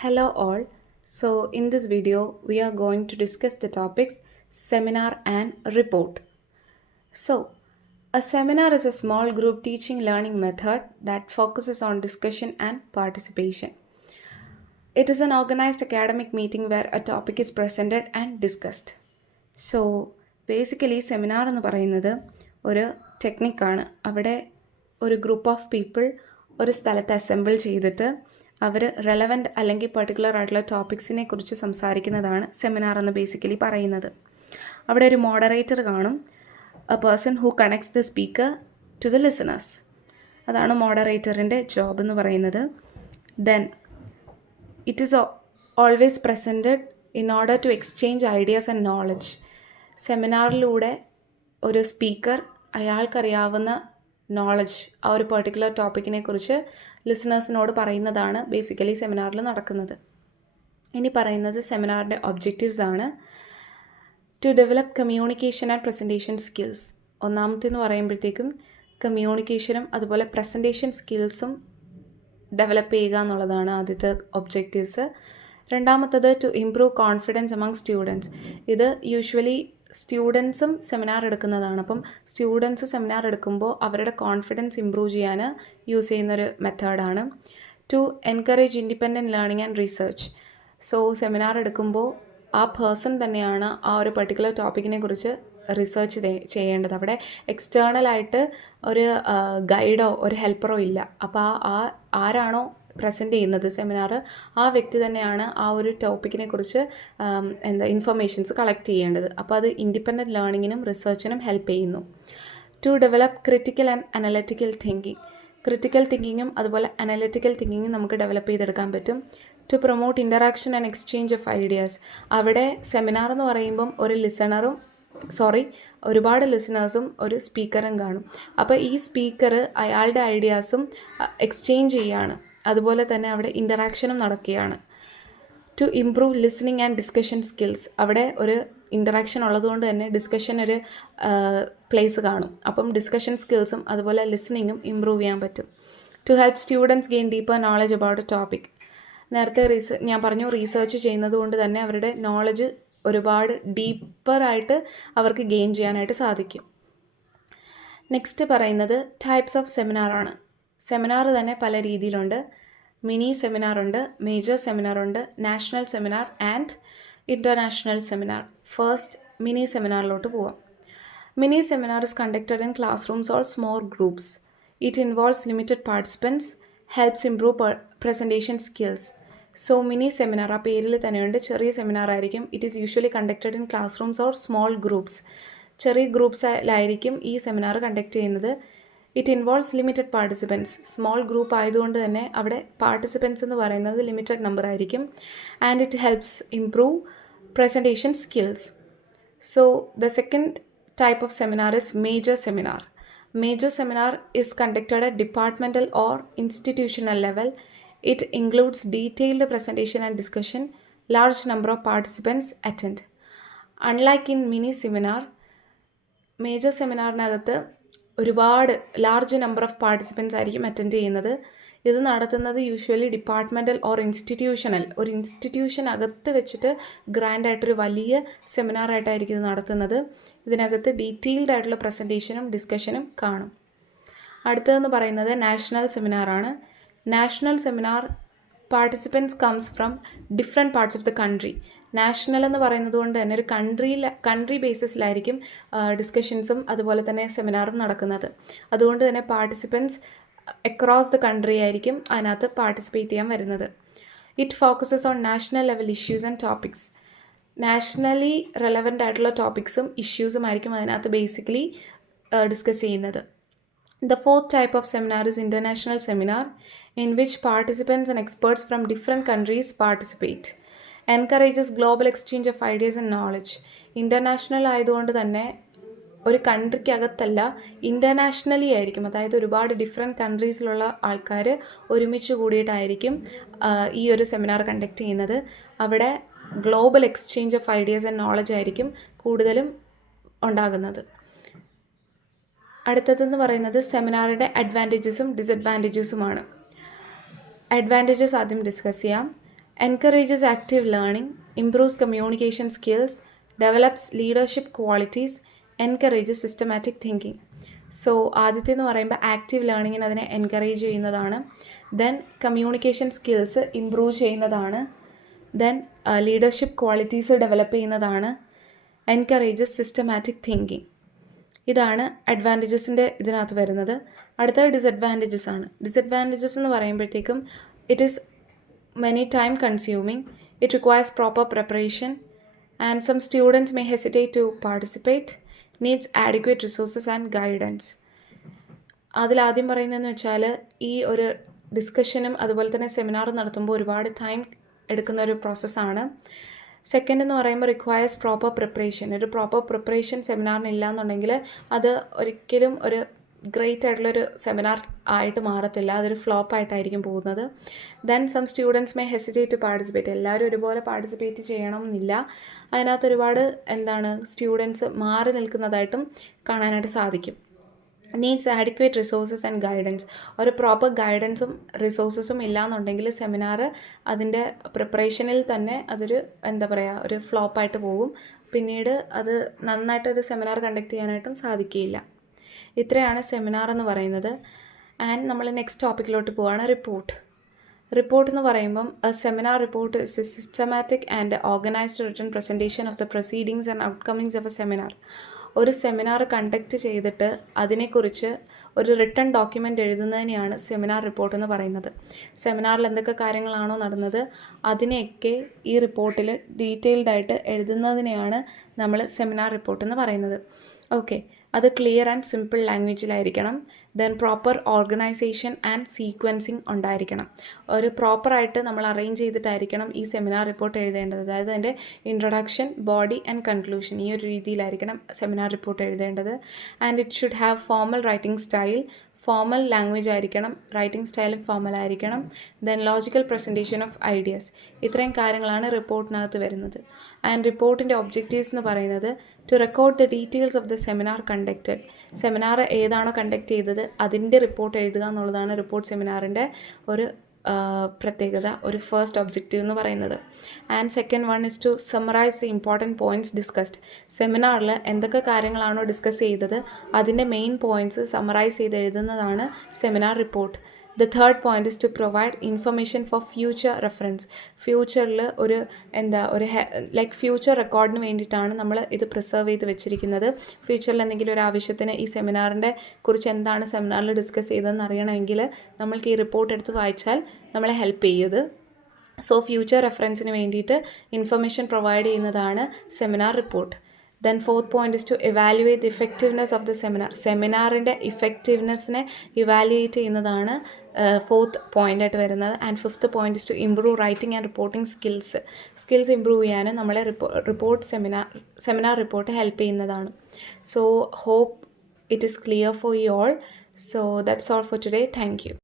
Hello all. So in this video we are going to discuss the topics seminar and report. So a seminar is a small group teaching learning method that focuses on discussion and participation. It is an organized academic meeting where a topic is presented and discussed. So basically seminar എന്ന് പറയുന്നത് ഒരു ടെക്നിക്കാണ്. അവിടെ ഒരു group of people ഒരു സ്ഥലത്ത് assemble ചെയ്തിട്ട് അവർ relevant അല്ലെങ്കിൽ particular ആയിട്ടുള്ള ടോപ്പിക്സിനെ കുറിച്ച് സംസാരിക്കുന്നതാണ് സെമിനാർ എന്ന് ബേസിക്കലി പറയുന്നത്. അവിടെ ഒരു മോഡറേറ്റർ കാണും, a person who connects the speaker to the listeners. അതാണ് മോഡറേറ്ററിൻ്റെ ജോബ് എന്ന് പറയുന്നത്. Then it is always presented in order to exchange ideas and knowledge. സെമിനാറിലൂടെ ഒരു സ്പീക്കർ അയാൾക്കറിയാവുന്ന നോളജ് ആ ഒരു പെർട്ടിക്കുലർ ടോപ്പിക്കിനെ കുറിച്ച് ലിസണേഴ്സിനോട് പറയുന്നതാണ് ബേസിക്കലി സെമിനാറിൽ നടക്കുന്നത്. ഇനി പറയുന്നത് സെമിനാറിൻ്റെ ഒബ്ജക്റ്റീവ്സ് ആണ്. To develop communication and presentation skills. ഒന്നാമത്തേന്ന് പറയുമ്പോഴത്തേക്കും കമ്മ്യൂണിക്കേഷനും അതുപോലെ പ്രസൻറ്റേഷൻ സ്കിൽസും ഡെവലപ്പ് ചെയ്യുക എന്നുള്ളതാണ് ആദ്യത്തെ ഒബ്ജക്റ്റീവ്സ്. രണ്ടാമത്തത് to improve confidence among students. ഇത് യൂഷ്വലി സ്റ്റുഡൻസും സെമിനാർ എടുക്കുന്നതാണ്. അപ്പം സ്റ്റുഡൻസ് സെമിനാർ എടുക്കുമ്പോൾ അവരുടെ കോൺഫിഡൻസ് ഇംപ്രൂവ് ചെയ്യാൻ യൂസ് ചെയ്യുന്നൊരു മെത്തേഡാണ്. To encourage independent learning and research. So seminar എടുക്കുമ്പോൾ ആ പേഴ്സൺ തന്നെയാണ് ആ ഒരു പെർട്ടിക്കുലർ ടോപ്പിക്കിനെ കുറിച്ച് റിസർച്ച് ചെയ്യേണ്ടത്. അവിടെ എക്സ്റ്റേണലായിട്ട് ഒരു ഗൈഡോ ഒരു ഹെൽപ്പറോ ഇല്ല. അപ്പോൾ ആരാണോ പ്രസൻറ്റ് ചെയ്യുന്നത് സെമിനാർ, ആ വ്യക്തി തന്നെയാണ് ആ ഒരു ടോപ്പിക്കിനെ കുറിച്ച് ഇൻഫർമേഷൻസ് കളക്ട് ചെയ്യേണ്ടത്. അപ്പോൾ അത് ഇൻഡിപെൻഡൻറ്റ് ലേണിങ്ങിനും റിസർച്ചിനും ഹെൽപ്പ് ചെയ്യുന്നു. To develop critical and analytical thinking. Critical തിങ്കിങ്ങും അതുപോലെ അനലറ്റിക്കൽ തിങ്കിങ്ങും നമുക്ക് ഡെവലപ്പ് ചെയ്തെടുക്കാൻ പറ്റും. To promote interaction and exchange of ideas. അവിടെ സെമിനാർ എന്ന് പറയുമ്പം ഒരുപാട് ലിസണേഴ്സും ഒരു സ്പീക്കറും കാണും. അപ്പോൾ ഈ സ്പീക്കർ അയാളുടെ ഐഡിയാസും എക്സ്ചേഞ്ച് ചെയ്യുകയാണ്. അതുപോലെ തന്നെ അവിടെ ഇൻ്ററാക്ഷനും നടക്കുകയാണ്. To improve listening and discussion skills. അവിടെ ഒരു ഇൻ്ററാക്ഷൻ ഉള്ളതുകൊണ്ട് തന്നെ ഡിസ്കഷൻ ഒരു പ്ലേസ് കാണും. അപ്പം ഡിസ്കഷൻ സ്കിൽസും അതുപോലെ ലിസണിങ്ങും ഇംപ്രൂവ് ചെയ്യാൻ പറ്റും. To help students gain deeper knowledge about a topic. നേരത്തെ ഞാൻ പറഞ്ഞു റീസർച്ച് ചെയ്യുന്നത് കൊണ്ട് തന്നെ അവരുടെ നോളജ് ഒരുപാട് ഡീപ്പറായിട്ട് അവർക്ക് ഗെയിൻ ചെയ്യാനായിട്ട് സാധിക്കും. നെക്സ്റ്റ് പറയുന്നത് ടൈപ്സ് ഓഫ് സെമിനാറാണ്. സെമിനാർ തന്നെ പല രീതിയിലുണ്ട്. മിനി സെമിനാർ ഉണ്ട്, മേജർ സെമിനാർ ഉണ്ട്, national seminar and international seminar. First mini സെമിനാറിലോട്ട് പോവാം. Mini seminar is conducted in class rooms or small groups. It involves limited participants, helps improve presentation skills. So mini seminar ആ പേരിൽ തന്നെയുണ്ട്, ചെറിയ seminar ആയിരിക്കും. It is usually conducted in class rooms or small groups. ചെറിയ ഗ്രൂപ്പ്സിലായിരിക്കും ഈ seminar conduct ചെയ്യുന്നത്. It involves limited participants. Small group ആയതുകൊണ്ട് തന്നെ അവിടെ പാർട്ടിസിപ്പൻസ് എന്ന് പറയുന്നത് ലിമിറ്റഡ് നമ്പർ ആയിരിക്കും. And it helps improve presentation skills. So the second type of seminar is major seminar. Major seminar is conducted at departmental or institutional level. It includes detailed presentation and discussion. Large number of participants attend. Unlike in mini seminar, major സെമിനാറിനകത്ത് ഒരുപാട് large number of participants ആയിരിക്കും attend ചെയ്യുന്നത്. ഇത് നടത്തുന്നത് usually departmental or institutional, ഒരു ഇൻസ്റ്റിറ്റ്യൂഷനകത്ത് വെച്ചിട്ട് ഗ്രാൻഡായിട്ടൊരു വലിയ സെമിനാറായിട്ടായിരിക്കും ഇത് നടത്തുന്നത്. ഇതിനകത്ത് ഡീറ്റെയിൽഡ് ആയിട്ടുള്ള പ്രസൻറ്റേഷനും ഡിസ്കഷനും കാണും. അടുത്തതെന്ന് പറയുന്നത് നാഷണൽ സെമിനാറാണ്. National seminar participants comes from different parts of the country. National എന്ന് പറയുന്നത് കൊണ്ട് തന്നെ ഒരു കൺട്രി ബേസിസിലായിരിക്കും ഡിസ്കഷൻസും അതുപോലെ തന്നെ സെമിനാറും നടക്കുന്നത്. അതുകൊണ്ട് തന്നെ പാർട്ടിസിപ്പൻസ് അക്രോസ് ദ കൺട്രി ആയിരിക്കും അതിനകത്ത് പാർട്ടിസിപ്പേറ്റ് ചെയ്യാൻ വരുന്നത്. It focuses on national level issues and topics. Nationally relevant ആയിട്ടുള്ള ടോപ്പിക്സും ഇഷ്യൂസും ആയിരിക്കും അതിനകത്ത് ബേസിക്കലി ഡിസ്കസ് ചെയ്യുന്നത്. The fourth type of seminar is international seminar, in which participants and experts from different countries participate. Encourages global exchange of ideas and knowledge. International ആയതുകൊണ്ട് തന്നെ ഒരു കൺട്രിക്കകത്തല്ല, internationally ആയിരിക്കും. അതായത് ഒരുപാട് ഡിഫറെൻറ്റ് കൺട്രീസിലുള്ള ആൾക്കാർ ഒരുമിച്ച് കൂടിയിട്ടായിരിക്കും ഈ ഒരു സെമിനാർ കണ്ടക്ട് ചെയ്യുന്നത്. അവിടെ global exchange of ideas and knowledge ആയിരിക്കും കൂടുതലും ഉണ്ടാകുന്നത്. അടുത്തതെന്ന് പറയുന്നത് സെമിനാറിൻ്റെ അഡ്വാൻറ്റേജസും ഡിസഡ്വാൻറ്റേജസുമാണ്. അഡ്വാൻറ്റേജസ് ആദ്യം ഡിസ്കസ് ചെയ്യാം. encourages active learning, improves communication skills, develops leadership qualities, encourages systematic thinking. So ആദ്യത്തെ എന്ന് പറയുമ്പോൾ ആക്റ്റീവ് ലേണിങ്ങിന് അതിനെ എൻകറേജ് ചെയ്യുന്നതാണ്. ദെൻ കമ്മ്യൂണിക്കേഷൻ സ്കിൽസ് ഇംപ്രൂവ് ചെയ്യുന്നതാണ്. ദെൻ ലീഡർഷിപ്പ് ക്വാളിറ്റീസ് ഡെവലപ്പ് ചെയ്യുന്നതാണ്. Encourages systematic thinking. ഇതാണ് അഡ്വാൻറ്റേജസിൻ്റെ ഇതിനകത്ത് വരുന്നത്. അടുത്ത ഡിസഡ്വാൻറ്റേജസ് ആണ്. ഡിസഡ്വാൻറ്റേജസ് എന്ന് പറയുമ്പോഴത്തേക്കും it is many time consuming, it requires proper preparation, and some students may hesitate to participate, needs adequate resources and guidance. അതിലാദ്യം പറയുന്നതെന്ന് വെച്ചാൽ ഈ ഒരു ഡിസ്കഷനും അതുപോലെ തന്നെ സെമിനാറും നടത്തുമ്പോൾ ഒരുപാട് ടൈം എടുക്കുന്ന ഒരു പ്രോസസ്സാണ്. സെക്കൻഡ് എന്ന് പറയുമ്പോൾ റിക്വയർസ് പ്രോപ്പർ പ്രിപ്പറേഷൻ. ഒരു പ്രോപ്പർ പ്രിപ്പറേഷൻ സെമിനാറിന് ഇല്ല എന്നുണ്ടെങ്കിൽ അത് ഒരിക്കലും ഒരു ഗ്രേറ്റ് ആയിട്ടുള്ളൊരു സെമിനാർ ആയിട്ട് മാറത്തില്ല, അതൊരു ഫ്ലോപ്പായിട്ടായിരിക്കും പോകുന്നത്. Then some students may hesitate to participate. എല്ലാവരും ഒരുപോലെ പാർട്ടിസിപ്പേറ്റ് ചെയ്യണം എന്നില്ല. അതിനകത്ത് ഒരുപാട് സ്റ്റുഡൻസ് മാറി നിൽക്കുന്നതായിട്ടും കാണാനായിട്ട് സാധിക്കും. Needs adequate resources and guidance. ഒരു പ്രോപ്പർ ഗൈഡൻസും റിസോഴ്സസും ഇല്ലയെന്നുണ്ടെങ്കിൽ സെമിനാർ അതിൻ്റെ പ്രിപ്പറേഷനിൽ തന്നെ അതൊരു ഒരു ഫ്ലോപ്പായിട്ട് പോകും. പിന്നീട് അത് നന്നായിട്ടൊരു സെമിനാർ കണ്ടക്ട് ചെയ്യാനായിട്ടും സാധിക്കുകയില്ല. ഇത്രയാണ് സെമിനാർ എന്ന് പറയുന്നത്. ആൻഡ് നമ്മൾ നെക്സ്റ്റ് ടോപ്പിക്കിലോട്ട് പോവുകയാണ്, റിപ്പോർട്ട്. റിപ്പോർട്ട് എന്ന് പറയുമ്പം a seminar report is a systematic and organised written presentation of the proceedings and outcomings of a seminar. ഒരു സെമിനാർ കണ്ടക്ട് ചെയ്തിട്ട് അതിനെക്കുറിച്ച് ഒരു റിട്ടൺ ഡോക്യുമെൻ്റ് എഴുതുന്നതിനെയാണ് സെമിനാർ റിപ്പോർട്ട് എന്ന് പറയുന്നത്. സെമിനാറിൽ എന്തൊക്കെ കാര്യങ്ങളാണോ നടന്നത് അതിനെയൊക്കെ ഈ റിപ്പോർട്ടിൽ ഡീറ്റെയിൽഡായിട്ട് എഴുതുന്നതിനെയാണ് നമ്മൾ സെമിനാർ റിപ്പോർട്ട് എന്ന് പറയുന്നത്. ഓക്കെ, അത് ക്ലിയർ ആൻഡ് സിമ്പിൾ ലാംഗ്വേജിലായിരിക്കണം. Then proper organisation and sequencing ഉണ്ടായിരിക്കണം. ഒരു പ്രോപ്പറായിട്ട് നമ്മൾ അറേഞ്ച് ചെയ്തിട്ടായിരിക്കണം ഈ സെമിനാർ റിപ്പോർട്ട് എഴുതേണ്ടത്. അതായത് അതിൻ്റെ ഇൻട്രൊഡക്ഷൻ, ബോഡി ആൻഡ് കൺക്ലൂഷൻ, ഈ ഒരു രീതിയിലായിരിക്കണം സെമിനാർ റിപ്പോർട്ട് എഴുതേണ്ടത്. And it should have formal writing style. Formal language ആയിരിക്കണം, റൈറ്റിംഗ് സ്റ്റൈലും ഫോർമൽ ആയിരിക്കണം. Then logical presentation of ideas. ഇത്രയും കാര്യങ്ങളാണ് റിപ്പോർട്ടിനകത്ത് വരുന്നത്. ആൻഡ് റിപ്പോർട്ടിൻ്റെ ഒബ്ജക്റ്റീവ്സ് എന്ന് പറയുന്നത് to record the details of the seminar conducted. Seminar ഏതാണോ കണ്ടക്ട് ചെയ്തത് അതിൻ്റെ റിപ്പോർട്ട് എഴുതുക എന്നുള്ളതാണ് റിപ്പോർട്ട് സെമിനാറിൻ്റെ ഒരു പ്രത്യേകത, ഒരു ഫസ്റ്റ് ഒബ്ജക്റ്റീവ് എന്ന് പറയുന്നത്. And second one is to summarise the important points discussed. സെമിനാറിൽ എന്തൊക്കെ കാര്യങ്ങളാണോ ഡിസ്കസ് ചെയ്തത് അതിൻ്റെ മെയിൻ പോയിൻറ്റ്സ് സമ്മറൈസ് ചെയ്ത് എഴുതുന്നതാണ് seminar report. The third point is to provide information for future reference. ഫ്യൂച്ചറിൽ ഫ്യൂച്ചർ റെക്കോർഡിന് വേണ്ടിയിട്ടാണ് നമ്മൾ ഇത് പ്രിസർവ് ചെയ്ത് വെച്ചിരിക്കുന്നത്. ഫ്യൂച്ചറിൽ എന്തെങ്കിലും ഒരു ആവശ്യത്തിന് ഈ സെമിനാറിൻ്റെ കുറിച്ച് എന്താണ് സെമിനാറിൽ ഡിസ്കസ് ചെയ്തതെന്ന് അറിയണമെങ്കിൽ നമ്മൾക്ക് ഈ റിപ്പോർട്ട് എടുത്ത് വായിച്ചാൽ നമ്മളെ ഹെൽപ്പ് ചെയ്യത്. സോ ഫ്യൂച്ചർ റെഫറൻസിന് വേണ്ടിയിട്ട് ഇൻഫർമേഷൻ പ്രൊവൈഡ് ചെയ്യുന്നതാണ് seminar report. Then fourth point is to evaluate the effectiveness of the seminar. സെമിനാറിൻ്റെ ഇഫക്റ്റീവ്നെസ്സിനെ ഇവാലുവേറ്റ് ചെയ്യുന്നതാണ് ഫോർത്ത് പോയിൻ്റായിട്ട് വരുന്നത്. And fifth point is to improve writing and reporting skills improve ചെയ്യാൻ നമ്മളെ സെമിനാർ റിപ്പോർട്ട് ഹെൽപ്പ് ചെയ്യുന്നതാണ്. So hope it is clear for you all. So that's all for today. Thank U.